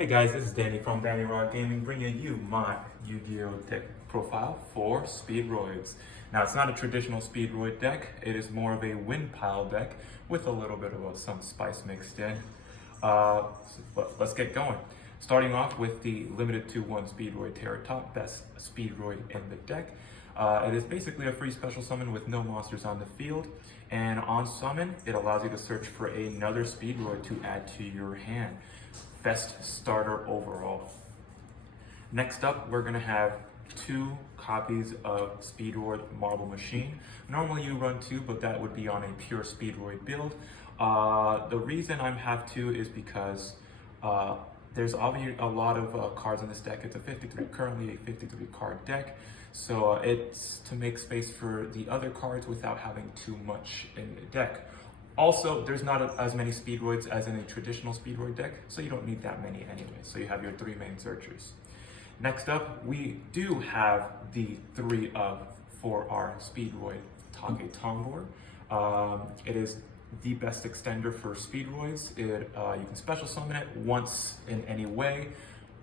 Hey guys, this is Danny from Danny Rock Gaming, bringing you my Yu-Gi-Oh deck profile for Speedroids. Now, it's not a traditional Speedroid deck. It is more of a wind pile deck with a little bit of some spice mixed in. But let's get going. Starting off with the limited to 1 Speedroid Terratop, best Speedroid in the deck. It is basically a free special summon with no monsters on the field, and on summon, it allows you to search for another Speedroid to add to your hand. Best starter overall. Next up, we're gonna have 2 copies of Speedroid Marble Machine. Normally you run 2, but that would be on a pure Speedroid build. The reason I have 2 is because there's obviously a lot of cards in this deck. It's currently a 53 card deck. So it's to make space for the other cards without having too much in the deck. Also, there's not as many Speedroids as in a traditional Speedroid deck, so you don't need that many anyway. So you have your 3 main searchers. Next up, we do have the 3 for our Speedroid Take Tombor. It is the best extender for Speedroids. You can special summon it once in any way,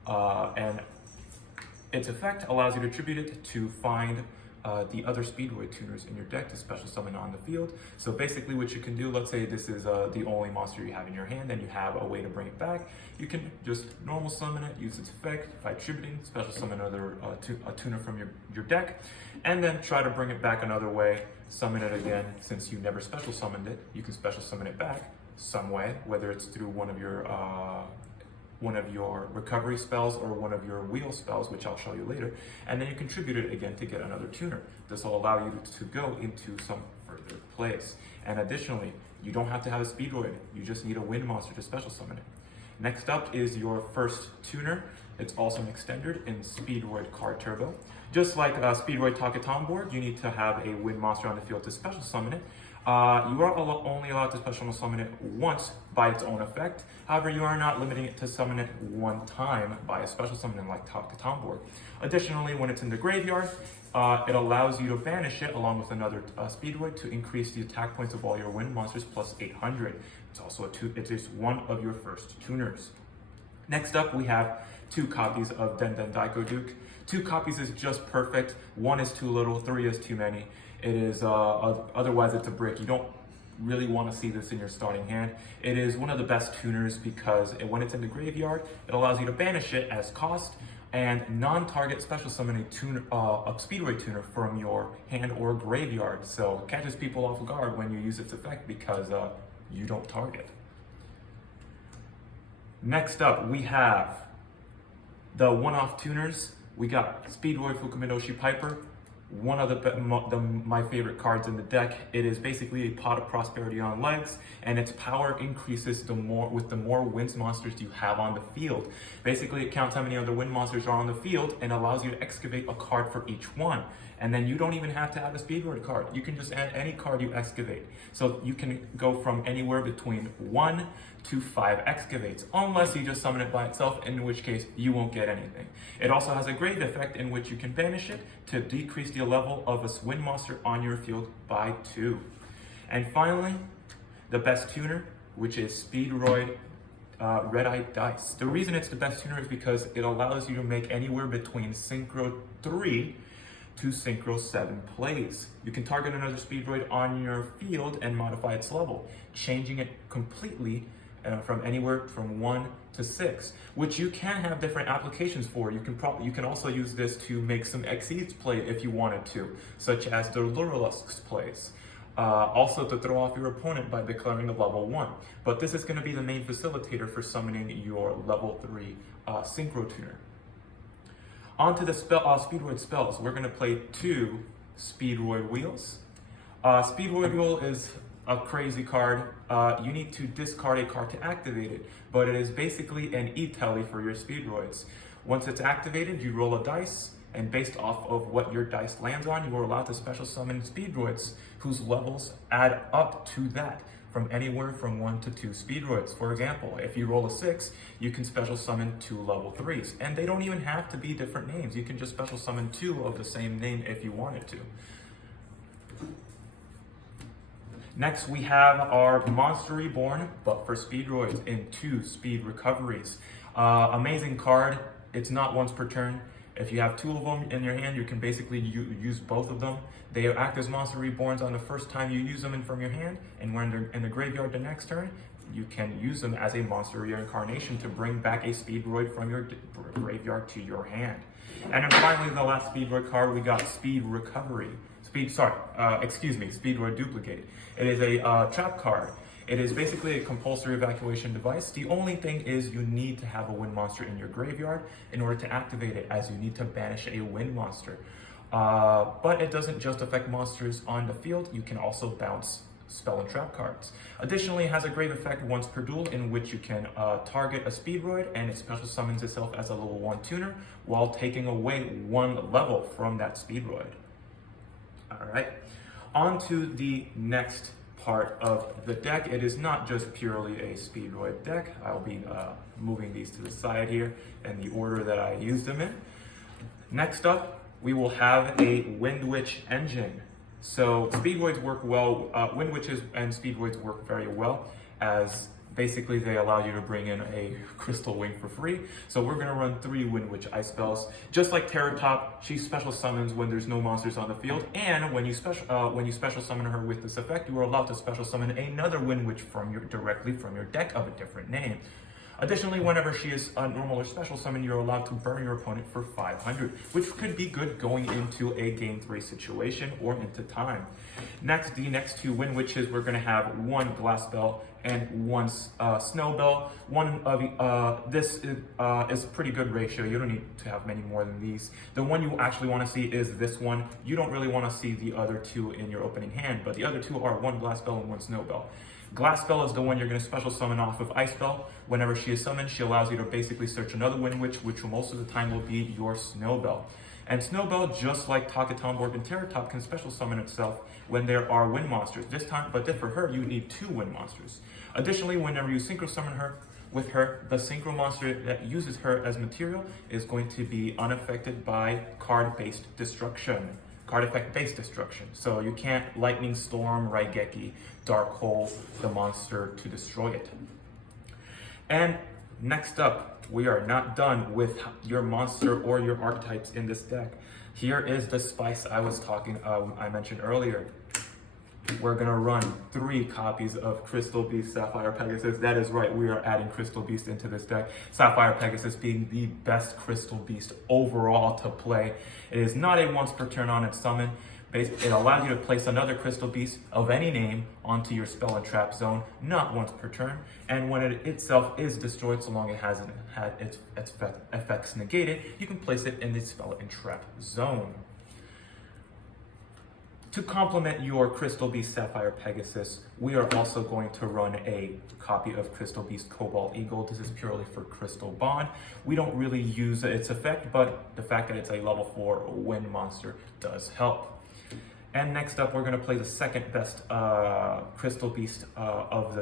and its effect allows you to tribute it to find the other Speedroid tuners in your deck to special summon on the field. So basically what you can do, let's say this is the only monster you have in your hand and you have a way to bring it back, you can just normal summon it, use its effect by tributing, special summon another a tuner from your deck, and then try to bring it back another way, summon it again. Since you never special summoned it, you can special summon it back some way, whether it's through one of your recovery spells or one of your wheel spells, which I'll show you later, and then you contribute it again to get another tuner. This will allow you to go into some further plays. And additionally, you don't have to have a Speedroid, you just need a wind monster to special summon it. Next up is your first tuner. It's also an extender in Speedroid Card Turbo. Just like Speedroid Take Tombor, you need to have a wind monster on the field to special summon it. You are only allowed to special summon it once by its own effect. However, you are not limiting it to summon it one time by a special summon like Take Tombor. Additionally, when it's in the graveyard, it allows you to banish it along with another Speedroid to increase the attack points of all your wind monsters plus 800. It's also it is one of your first tuners. Next up, we have 2 copies of Den Den Daiko Duke. 2 copies is just perfect. 1 is too little, 3 is too many. It is, otherwise it's a brick. You don't really want to see this in your starting hand. It is one of the best tuners because when it's in the graveyard, it allows you to banish it as cost and non-target special summon a Speedroid tuner from your hand or graveyard. So it catches people off guard when you use its effect because you don't target. Next up, we have the one-off tuners. We got Speedroid Fukumidoshi Piper, one of my favorite cards in the deck. It is basically a pot of prosperity on legs, and its power increases with the more wind monsters you have on the field. Basically, it counts how many other wind monsters are on the field and allows you to excavate a card for each one. And then you don't even have to have a Speedroid card. You can just add any card you excavate. So you can go from anywhere between 1 to 5 excavates, unless you just summon it by itself, in which case you won't get anything. It also has a grave effect in which you can banish it to decrease the level of a wind monster on your field by 2. And finally, the best tuner, which is Speedroid Red Eye Dice. The reason it's the best tuner is because it allows you to make anywhere between Synchro 3 to Synchro 7 plays. You can target another Speedroid on your field and modify its level, changing it completely from anywhere from 1 to 6, which you can have different applications for. You can also use this to make some Xyz play if you wanted to, such as the Lurlusks plays. Also to throw off your opponent by declaring a level 1. But this is going to be the main facilitator for summoning your level 3 Synchro tuner. On to the Speedroid spells. We're going to play 2 Speedroid Wheels. Speedroid Wheel is a crazy card. You need to discard a card to activate it, but it is basically an e-tele for your Speedroids. Once it's activated, you roll a dice, and based off of what your dice lands on, you are allowed to special summon Speedroids whose levels add up to that, from anywhere from 1 to 2 Speedroids. For example, if you roll a 6, you can special summon 2 level 3s. And they don't even have to be different names. You can just special summon 2 of the same name if you wanted to. Next, we have our Monster Reborn, but for Speedroids in 2 speed recoveries. Amazing card. It's not once per turn. If you have 2 of them in your hand, you can basically use both of them. They act as Monster Reborns on the first time you use them from your hand, and when they're in the graveyard the next turn, you can use them as a monster reincarnation to bring back a Speedroid from your graveyard to your hand. And then finally, the last Speedroid card, we got Speed Recovery. Speedroid Duplicate. It is a trap card. It is basically a compulsory evacuation device. The only thing is you need to have a wind monster in your graveyard in order to activate it, as you need to banish a wind monster. But it doesn't just affect monsters on the field, you can also bounce spell and trap cards. Additionally, it has a grave effect once per duel in which you can target a Speedroid and it special summons itself as a level 1 tuner while taking away 1 level from that Speedroid. Alright, on to the next part of the deck. It is not just purely a Speedroid deck. I'll be moving these to the side here in the order that I used them in. Next up, we will have a Windwitch engine. So Speedroids work well, Windwitches and Speedroids work very well, as basically they allow you to bring in a Crystal Wing for free. So we're gonna run 3 Windwitch ice spells. Just like Terror Top, she special summons when there's no monsters on the field, and when you special summon her with this effect, you are allowed to special summon another Windwitch directly from your deck of a different name. Additionally, whenever she is a normal or special summon, you're allowed to burn your opponent for 500, which could be good going into a game 3 situation or into time. Next, the next 2 Windwitches, we're gonna have 1 Glass Bell and 1 Snow Bell. This is pretty good ratio. You don't need to have many more than these. The one you actually wanna see is this one. You don't really wanna see the other 2 in your opening hand, but the other 2 are 1 Glass Bell and 1 Snow Bell. Glass Bell is the one you're going to special summon off of Ice Bell. Whenever she is summoned, she allows you to basically search another Windwitch, which most of the time will be your Snow Bell. And Snow Bell, just like Talkatomborg and Terror Top, can special summon itself when there are wind monsters. This time, but then for her, you need 2 wind monsters. Additionally, whenever you synchro summon her, the synchro monster that uses her as material is going to be unaffected by card-based destruction. Card effect based destruction. So you can't Lightning Storm, Raigeki, Dark Hole the monster to destroy it. And next up, we are not done with your monster or your archetypes in this deck. Here is the spice I mentioned earlier. We're gonna run 3 copies of Crystal Beast Sapphire Pegasus. That is right, we are adding Crystal Beast into this deck. Sapphire Pegasus being the best Crystal Beast overall to play. It is not a once per turn on its summon. It allows you to place another Crystal Beast of any name onto your spell and trap zone, not once per turn. And when it itself is destroyed, so long as it hasn't had its effects negated, you can place it in the spell and trap zone. To complement your Crystal Beast Sapphire Pegasus, we are also going to run a copy of Crystal Beast Cobalt Eagle. This is purely for Crystal Bond. We don't really use its effect, but the fact that it's a level 4 wind monster does help. And next up, we're going to play the second best Crystal Beast of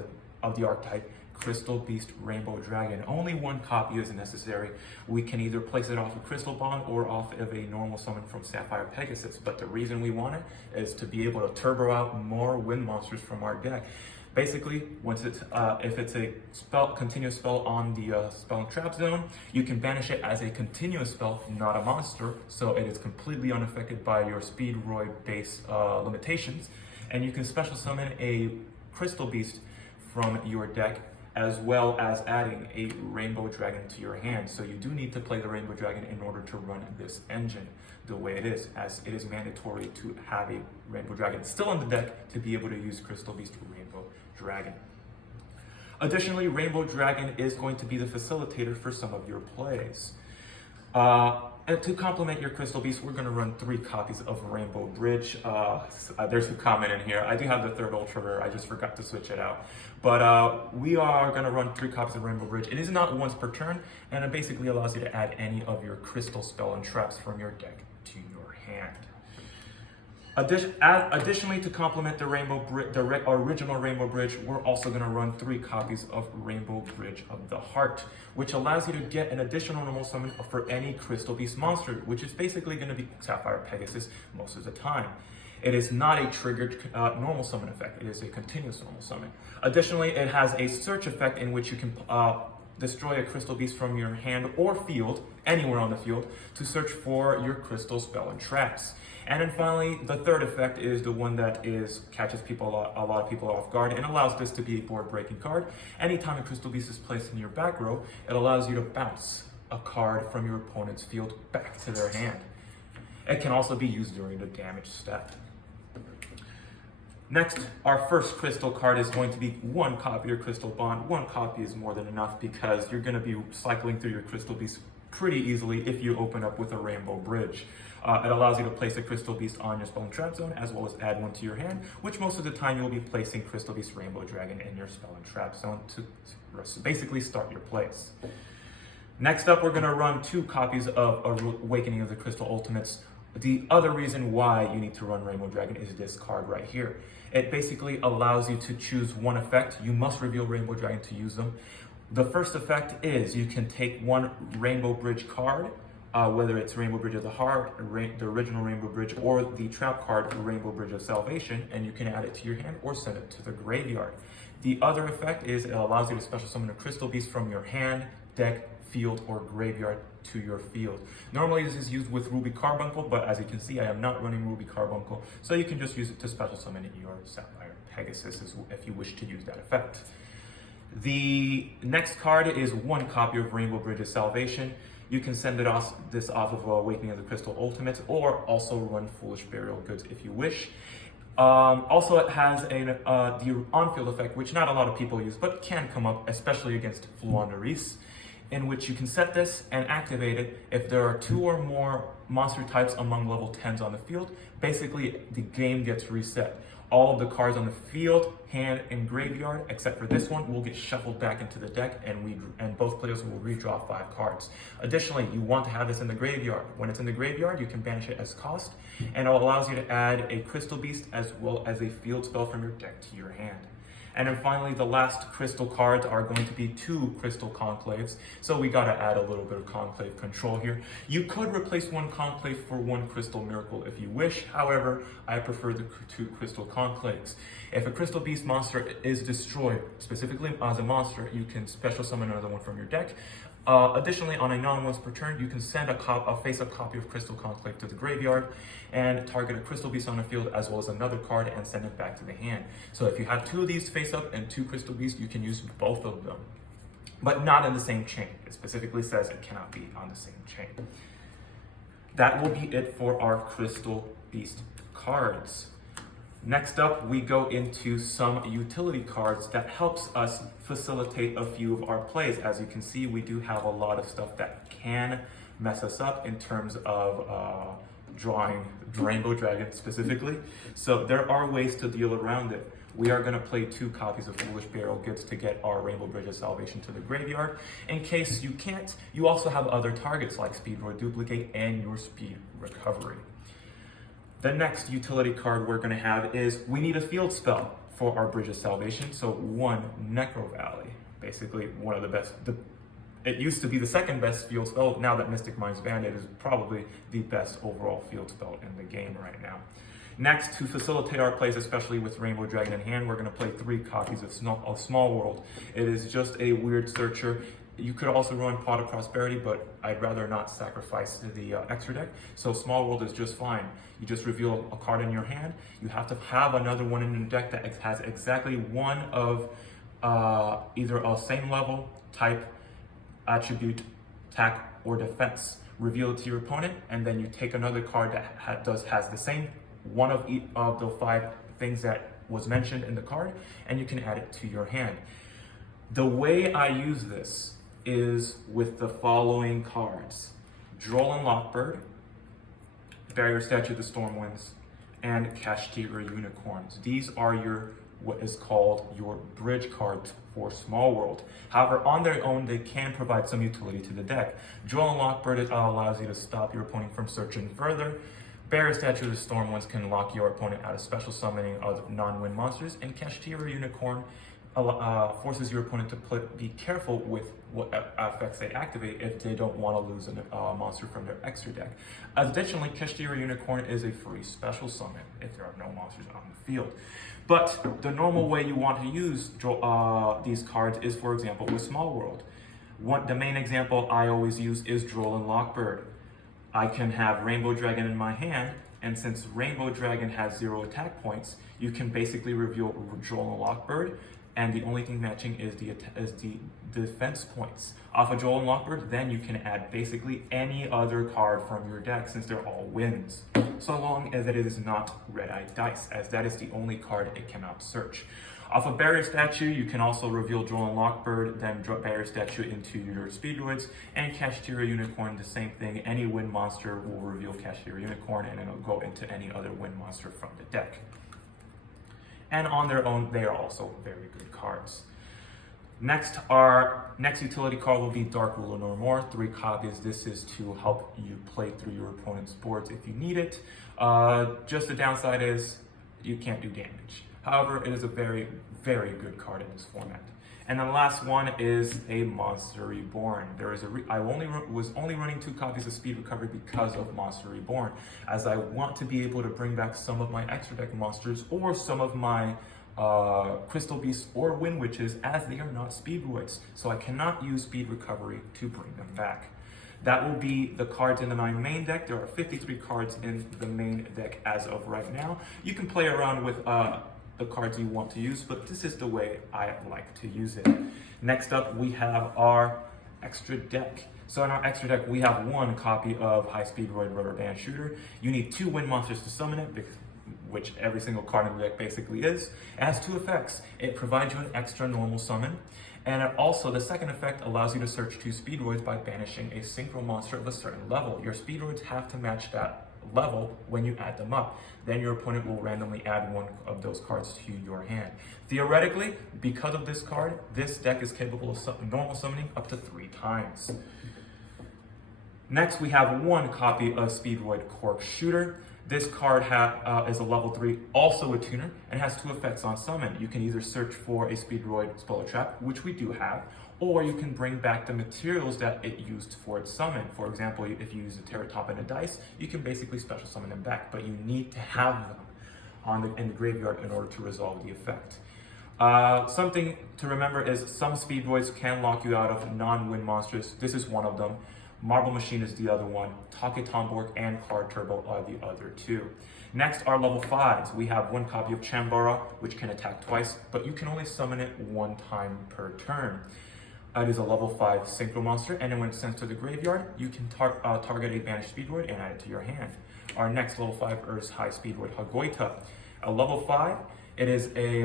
the archetype, Crystal Beast Rainbow Dragon. Only 1 copy is necessary. We can either place it off of Crystal Bond or off of a normal summon from Sapphire Pegasus. But the reason we want it is to be able to turbo out more wind monsters from our deck. Basically, if it's a continuous spell on the spell and trap zone, you can banish it as a continuous spell, not a monster, so it is completely unaffected by your Speedroid base limitations. And you can special summon a Crystal Beast from your deck, as well as adding a Rainbow Dragon to your hand. So you do need to play the Rainbow Dragon in order to run this engine the way it is, as it is mandatory to have a Rainbow Dragon still on the deck to be able to use Crystal Beast Rainbow Dragon. Additionally, Rainbow Dragon is going to be the facilitator for some of your plays. And to complement your Crystal Beast, we're going to run 3 copies of Rainbow Bridge. There's a comment in here. I do have the 3rd Ultra Rare. I just forgot to switch it out. But we are going to run 3 copies of Rainbow Bridge. It is not once per turn, and it basically allows you to add any of your crystal spell and traps from your deck to your hand. Additionally, to complement the original Rainbow Bridge, we're also going to run 3 copies of Rainbow Bridge of the Heart, which allows you to get an additional normal summon for any Crystal Beast monster, which is basically going to be Sapphire Pegasus most of the time. It is not a triggered normal summon effect. It is a continuous normal summon. Additionally, it has a search effect in which you can destroy a crystal beast from your hand or field, anywhere on the field, to search for your crystal spell and traps. And then finally, the third effect is the one that catches a lot of people off guard and allows this to be a board breaking card. Anytime a crystal beast is placed in your back row, it allows you to bounce a card from your opponent's field back to their hand. It can also be used during the damage step. Next, our first crystal card is going to be one copy of Crystal Bond. One copy is more than enough because you're going to be cycling through your crystal beast pretty easily if you open up with a Rainbow Bridge. It allows you to place a crystal beast on your spell and trap zone, as well as add one to your hand, which most of the time you'll be placing Crystal Beast Rainbow Dragon in your spell and trap zone to basically start your plays. Next up, we're going to run 2 copies of Awakening of the Crystal Ultimates. The other reason why you need to run Rainbow Dragon is this card right here. It basically allows you to choose one effect. You must reveal Rainbow Dragon to use them. The first effect is you can take one Rainbow Bridge card, whether it's Rainbow Bridge of the Heart, the original Rainbow Bridge, or the trap card, Rainbow Bridge of Salvation, and you can add it to your hand or send it to the graveyard. The other effect is it allows you to special summon a crystal beast from your hand, deck, field, or graveyard to your field. Normally this is used with Ruby Carbuncle, but as you can see, I am not running Ruby Carbuncle, so you can just use it to special summon your Sapphire Pegasus if you wish to use that effect. The next card is one copy of Rainbow Bridge of Salvation. You can send this off of Awakening of the Crystal Ultimates, or also run Foolish Burial Goods if you wish. Also, it has the on-field effect, which not a lot of people use, but can come up, especially against Fluanderis, in which you can set this and activate it if there are 2 or more monster types among level 10s on the field. Basically, the game gets reset. All of the cards on the field, hand, and graveyard, except for this one, will get shuffled back into the deck, and both players will redraw 5 cards. Additionally, you want to have this in the graveyard. When it's in the graveyard, you can banish it as cost, and it allows you to add a Crystal Beast as well as a field spell from your deck to your hand. And then finally, the last crystal cards are going to be 2 Crystal Conclaves. So we gotta add a little bit of Conclave control here. You could replace 1 Conclave for 1 Crystal Miracle if you wish. However, I prefer the 2 Crystal Conclaves. If a Crystal Beast monster is destroyed, specifically as a monster, you can special summon another one from your deck. Additionally, on a non-once per turn, you can send a face-up copy of Crystal Conclave to the graveyard and target a Crystal Beast on the field as well as another card and send it back to the hand. So if you have 2 of these face-up and 2 Crystal Beasts, you can use both of them, but not in the same chain. It specifically says it cannot be on the same chain. That will be it for our Crystal Beast cards. Next up, we go into some utility cards that helps us facilitate a few of our plays. As you can see, we do have a lot of stuff that can mess us up in terms of drawing Rainbow Dragon specifically. So there are ways to deal around it. We are going to play 2 copies of Foolish Burial Goods to get our Rainbow Bridge of Salvation to the graveyard. In case you can't, you also have other targets like Speedroid Duplicate and your Speed Recovery. The next utility card we're going to have is we need a field spell for our Bridge of Salvation. So 1 Necro Valley, basically one of the best. It used to be the 2nd best field spell. Now that Mystic Mind's banned, it is probably the best overall field spell in the game right now. Next, to facilitate our plays, especially with Rainbow Dragon in hand, we're going to play 3 copies of Small World. It is just a weird searcher. You could also run Pot of Prosperity, but I'd rather not sacrifice the extra deck. So Small World is just fine. You just reveal a card in your hand. You have to have another one in your deck that has exactly one of either a same level, type, attribute, attack, or defense. Reveal it to your opponent, and then you take another card that has the same one of each of the 5 things that was mentioned in the card, and you can add it to your hand. The way I use this is with the following cards: Droll and Lockbird, Barrier Statue of the Stormwinds, and Kashtira Unicorns. These are what is called your bridge cards for Small World. However, on their own, they can provide some utility to the deck. Droll and Lockbird allows you to stop your opponent from searching further. Barrier Statue of the Stormwinds can lock your opponent out of special summoning of non-win monsters, and Kashtira Unicorn forces your opponent to be careful with what effects they activate if they don't want to lose a monster from their extra deck. Additionally, Kashtira Unicorn is a free special summon if there are no monsters on the field. But the normal way you want to use these cards is, for example, with Small World. The main example I always use is Droll and Lockbird. I can have Rainbow Dragon in my hand, and since Rainbow Dragon has 0 attack points, you can basically reveal Droll and Lockbird, and the only thing matching is the defense points. Off of Droll and Lockbird, then you can add basically any other card from your deck since they're all wins. So long as it is not Red-Eye Dice, as that is the only card it cannot search. Off of Barrier Statue, you can also reveal Droll and Lockbird, then drop Barrier Statue into your Speedroids, and Kashtira Unicorn, the same thing. Any win monster will reveal Kashtira Unicorn, and it'll go into any other win monster from the deck. And on their own, they are also very good cards. Next utility card will be Dark Ruler No More, 3 copies. This is to help you play through your opponent's boards if you need it. Just the downside is you can't do damage. However, it is a very, very good card in this format. And the last one is a Monster Reborn. I was only running 2 copies of Speed Recovery because of Monster Reborn, as I want to be able to bring back some of my extra deck monsters or some of my Crystal Beasts or Windwitches, as they are not Speedroids. So I cannot use Speed Recovery to bring them back. That will be the cards in my main deck. There are 53 cards in the main deck as of right now. You can play around with the cards you want to use, but this is the way I like to use it. Next up, we have our extra deck. So in our extra deck, we have 1 copy of High Speedroid Rubber Band Shooter. You need 2 win monsters to summon it, which every single card in the deck basically is. It has 2 effects. It provides you an extra normal summon, and also the second effect allows you to search 2 Speedroids by banishing a synchro monster of a certain level. Your Speedroids have to match that level when you add them up. Then your opponent will randomly add 1 of those cards to your hand. Theoretically, because of this card, this deck is capable of normal summoning up to 3 times. Next, we have 1 copy of Speedroid Cork Shooter. This card is a level 3, also a tuner, and has 2 effects on summon. You can either search for a Speedroid Spell Trap, which we do have, or you can bring back the materials that it used for its summon. For example, if you use a Terratop and a dice, you can basically special summon them back, but you need to have them in the graveyard in order to resolve the effect. Something to remember is some Speedroids can lock you out of non-win monsters. This is one of them. Marble Machine is the other one. Take Tomborg and Card Turbo are the other 2. Next are level 5s. We have 1 copy of Chambara, which can attack twice, but you can only summon it 1 time per turn. It is a level 5 synchro monster, and then when it's sent to the graveyard, you can target a banished Speedroid and add it to your hand. Our next level 5 is High Speedroid Hagoita. A level 5, it is a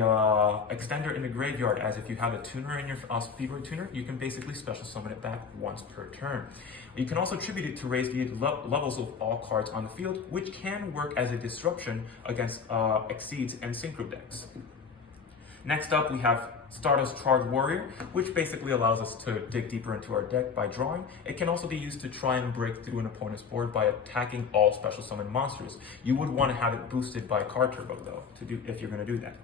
extender in the graveyard, as if you have a tuner in your Speedroid tuner, you can basically special summon it back once per turn. You can also tribute it to raise the levels of all cards on the field, which can work as a disruption against Exceeds and Synchro decks. Next up, we have Stardust Charged Warrior, which basically allows us to dig deeper into our deck by drawing. It can also be used to try and break through an opponent's board by attacking all special summon monsters. You would want to have it boosted by Card Turbo, though, if you're going to do that.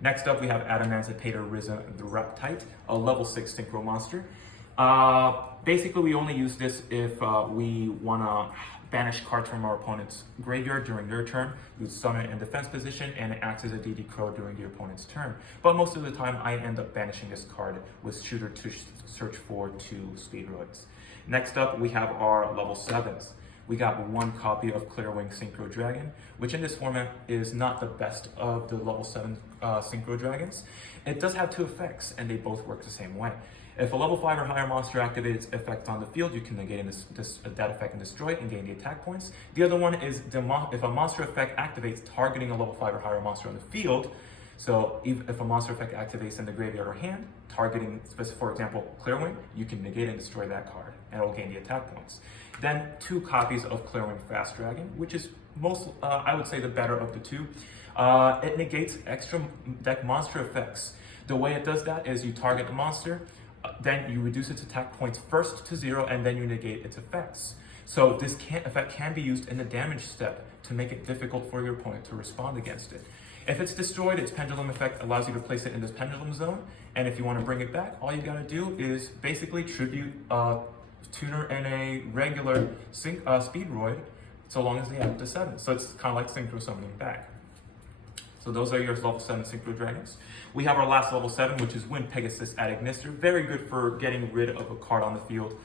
Next up, we have Adamantipator Risen the Reptite, a level 6 synchro monster. Basically, we only use this if we want to banish cards from our opponent's graveyard during their turn. You summon it in defense position, and it acts as a DD Crow during the opponent's turn. But most of the time, I end up banishing this card with Shooter to search for 2 Speedroids. Next up, we have our level 7s. We got 1 copy of Clearwing Synchro Dragon, which in this format is not the best of the level 7 Synchro Dragons. It does have 2 effects, and they both work the same way. If a level 5 or higher monster activates its effect on the field, you can negate that effect and destroy it and gain the attack points. The other one is if a monster effect activates targeting a level 5 or higher monster on the field. So if a monster effect activates in the graveyard or hand, targeting, for example, Clearwing, you can negate and destroy that card, and it will gain the attack points. Then 2 copies of Clearwing Fast Dragon, which is I would say the better of the 2. It negates extra deck monster effects. The way it does that is you target the monster, then you reduce its attack points first to 0, and then you negate its effects. So this effect can be used in the damage step to make it difficult for your opponent to respond against it. If it's destroyed, its pendulum effect allows you to place it in this pendulum zone. And if you want to bring it back, all you got to do is basically tribute a tuner and a regular Speedroid, so long as they have to 7. So it's kind of like synchro summoning back. So those are your level 7 Synchro Dragons. We have our last level 7, which is Wind Pegasus at Ignister. Very good for getting rid of a card on the field.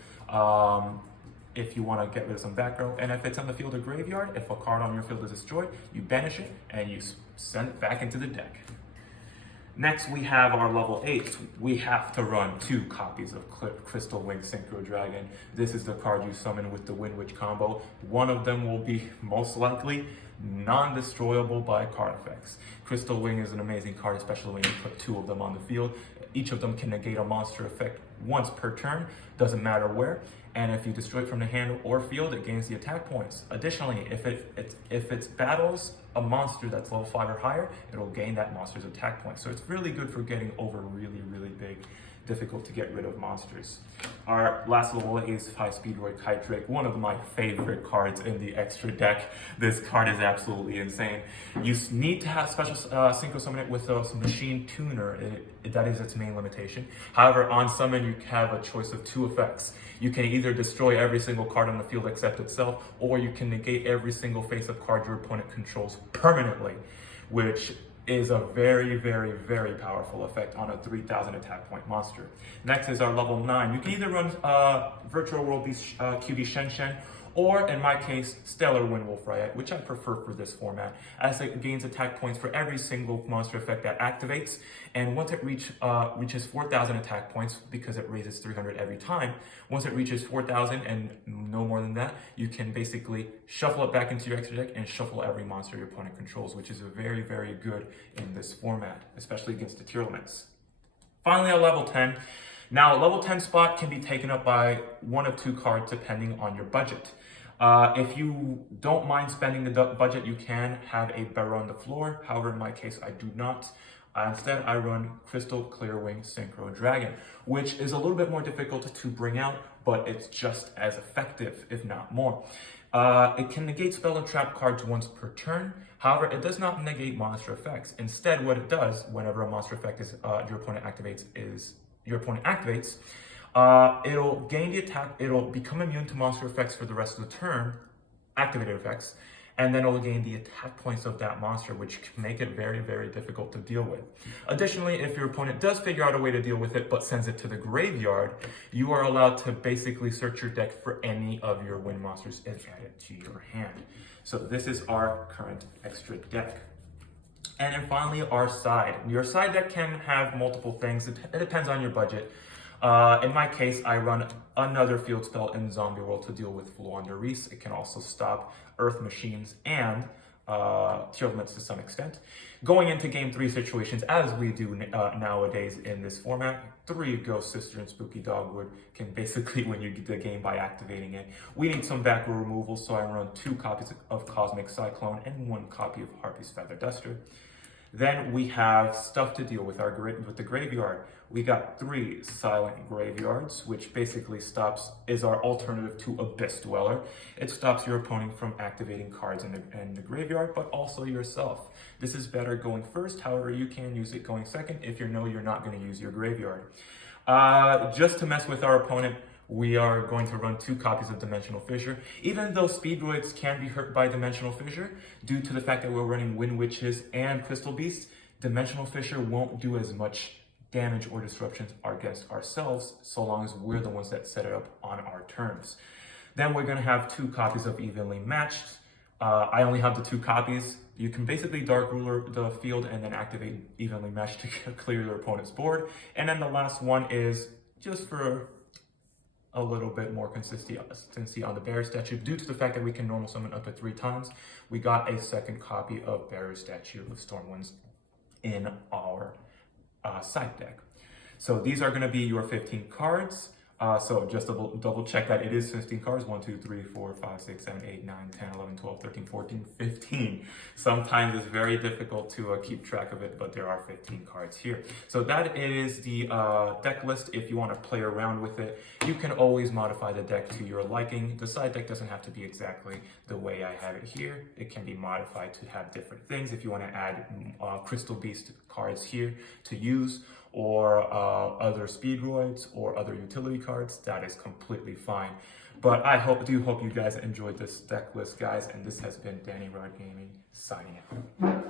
If you want to get rid of some back row, and if it's on the field or graveyard, if a card on your field is destroyed, you banish it and you send it back into the deck. Next, we have our level 8. We have to run 2 copies of Crystal Wing Synchro Dragon. This is the card you summon with the Windwitch combo. One of them will be most likely non-destroyable by card effects. Crystal Wing is an amazing card, especially when you put 2 of them on the field. Each of them can negate a monster effect once per turn, doesn't matter where. And if you destroy it from the hand or field, it gains the attack points. Additionally, if it battles a monster that's level 5 or higher, it'll gain that monster's attack points. So it's really good for getting over really, really big, difficult to get rid of monsters. Our last level is High Speedroid Kite Drake, one of my favorite cards in the extra deck. This card is absolutely insane. You need to have special synchro summon it with a machine tuner. That is its main limitation. However, on summon, you have a choice of 2 effects. You can either destroy every single card on the field except itself, or you can negate every single face-up card your opponent controls permanently, which is a very, very, very powerful effect on a 3,000 attack point monster. Next is our level 9. You can either run Virtual World Beast QB Shen Shen, or in my case, Stellar Windwolf Riot, which I prefer for this format, as it gains attack points for every single monster effect that activates. And once it reaches 4,000 attack points, because it raises 300 every time, once it reaches 4,000 and no more than that, you can basically shuffle it back into your extra deck and shuffle every monster your opponent controls, which is very, very good in this format, especially against the tier limits. Finally, at level 10. Now, a level 10 spot can be taken up by 1 of 2 cards depending on your budget. If you don't mind spending the budget, you can have a Barrow on the floor. However, in my case, I do not. Instead, I run Crystal Clearwing Synchro Dragon, which is a little bit more difficult to bring out, but it's just as effective, if not more. It can negate spell and trap cards once per turn. However, it does not negate monster effects. Instead, what it does, whenever a monster effect is your opponent activates, it'll gain the attack, it'll become immune to monster effects for the rest of the turn, activated effects, and then it'll gain the attack points of that monster, which can make it very, very difficult to deal with. Additionally, if your opponent does figure out a way to deal with it, but sends it to the graveyard, you are allowed to basically search your deck for any of your wind monsters and add it to your hand. So this is our current extra deck. And then finally, our side. Your side deck can have multiple things. It depends on your budget. In my case, I run another field spell in Zombie World to deal with Flow Under Reese. It can also stop Earth Machines and tier limits to some extent. Going into Game 3 situations, as we do nowadays in this format, 3 Ghost Sister and Spooky Dogwood can basically win you the game by activating it. We need some back row removal, so I run 2 copies of Cosmic Cyclone and 1 copy of Harpy's Feather Duster. Then we have stuff to deal with with the graveyard. We got 3 Silent Graveyards, which basically is our alternative to Abyss Dweller. It stops your opponent from activating cards in the graveyard, but also yourself. This is better going first, however, you can use it going second if you know you're not going to use your graveyard. Just to mess with our opponent, we are going to run 2 copies of Dimensional Fissure. Even though Speedroids can be hurt by Dimensional Fissure, due to the fact that we're running Wind Witches and Crystal Beasts, Dimensional Fissure won't do as much damage or disruptions against ourselves, so long as we're the ones that set it up on our terms. Then we're going to have 2 copies of Evenly Matched. I only have the 2 copies. You can basically Dark Ruler the field and then activate Evenly Matched to clear your opponent's board. And then the last one is just for a little bit more consistency on the Bear Statue. Due to the fact that we can normal summon up to 3 times, we got a 2nd copy of Bear Statue of Stormwinds in our side deck. So these are going to be your 15 cards. So just double check that it is 15 cards. 1, 2, 3, 4, 5, 6, 7, 8, 9, 10, 11, 12, 13, 14, 15. Sometimes it's very difficult to keep track of it, but there are 15 cards here. So that is the deck list. If you want to play around with it, you can always modify the deck to your liking. The side deck doesn't have to be exactly the way I have it here. It can be modified to have different things. If you want to add Crystal Beast cards here to use, or other Speedroids or other utility cards, that is completely fine. But I do hope you guys enjoyed this deck list, guys, and this has been Danny Rod Gaming signing out.